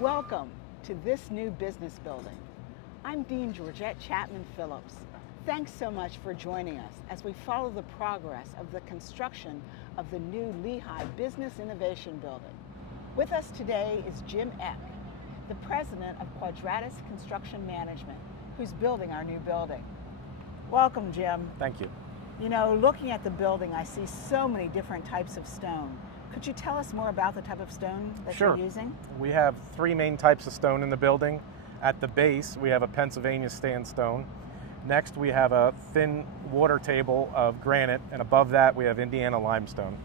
Welcome to this new business building. I'm Dean Georgette Chapman Phillips. Thanks so much for joining us as we follow the progress of the construction of the new Lehigh Business Innovation Building. With us today is Jim Eck, the president of Quadratus Construction Management, who's building our new building. Welcome, Jim. Thank you. You know, looking at the building, I see so many different types of stone. Could you tell us more about the type of stone that you're using? We have three main types of stone in the building. At the base, we have a Pennsylvania sandstone. Next, we have a thin water table of granite, and above that, we have Indiana limestone.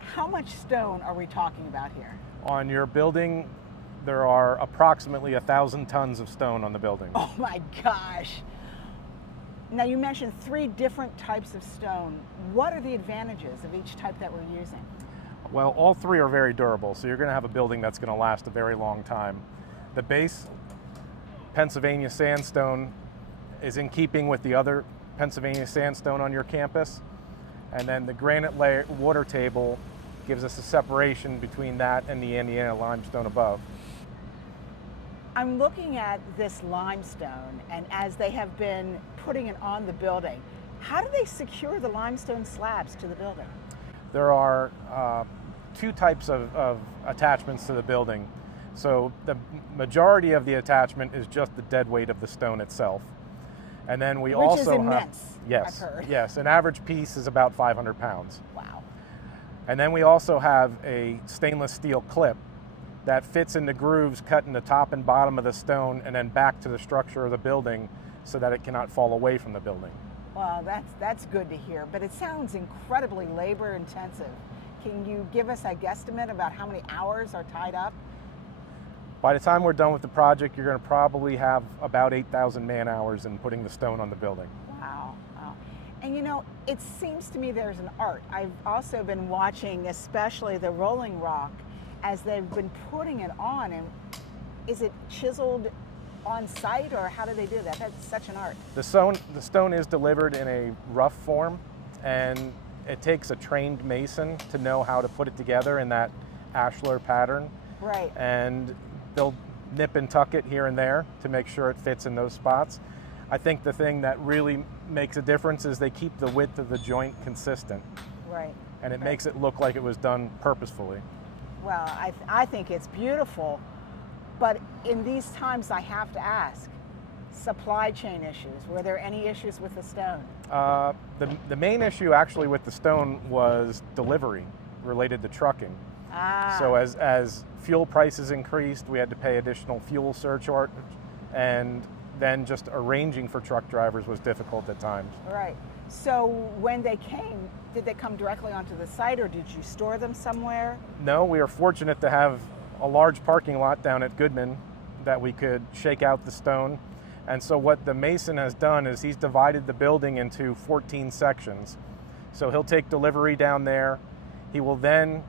How much stone are we talking about here? On your building, there are approximately 1,000 tons of stone on the building. Oh my gosh. Now, you mentioned three different types of stone. What are the advantages of each type that we're using? Well, all three are very durable, so you're going to have a building that's going to last a very long time. The base Pennsylvania sandstone is in keeping with the other Pennsylvania sandstone on your campus, and then the granite layer water table gives us a separation between that and the Indiana limestone above. I'm looking at this limestone, and as they have been putting it on the building, how do they secure the limestone slabs to the building? There are two types of attachments to the building. So the majority of the attachment is just the dead weight of the stone itself. And then we Which also is immense, yes, I've heard. Yes, an average piece is about 500 pounds. Wow. And then we also have a stainless steel clip that fits in the grooves cut in the top and bottom of the stone and then back to the structure of the building so that it cannot fall away from the building. Well, that's good to hear, but it sounds incredibly labor intensive. Can you give us a guesstimate about how many hours are tied up? By the time we're done with the project, you're going to probably have about 8,000 man hours in putting the stone on the building. Wow, wow. And you know, it seems to me there's an art. I've also been watching especially the rolling rock as they've been putting it on, and is it chiseled on site, or how do they do that? That's such an art. The stone is delivered in a rough form, and it takes a trained mason to know how to put it together in that ashlar pattern. Right. And they'll nip and tuck it here and there to make sure it fits in those spots. I think the thing that really makes a difference is they keep the width of the joint consistent. Right. And it makes it look like it was done purposefully. Well, I think it's beautiful, but in these times I have to ask, supply chain issues, were there any issues with the stone? The main issue actually with the stone was delivery related to trucking. So as fuel prices increased, we had to pay additional fuel surcharge, and then just arranging for truck drivers was difficult at times. Right. So when they came, did they come directly onto the site, or did you store them somewhere? No, we are fortunate to have a large parking lot down at Goodman that we could shake out the stone. And so what the mason has done is he's divided the building into 14 sections. So he'll take delivery down there. He will then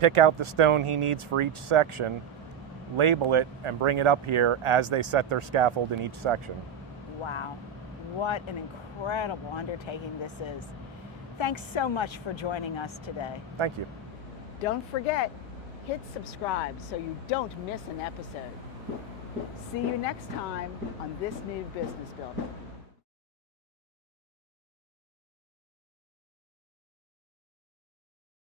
pick out the stone he needs for each section, label it, and bring it up here as they set their scaffold in each section. Wow, what an incredible undertaking this is. Thanks so much for joining us today. Thank you. Don't forget, hit subscribe so you don't miss an episode. See you next time on this new business building.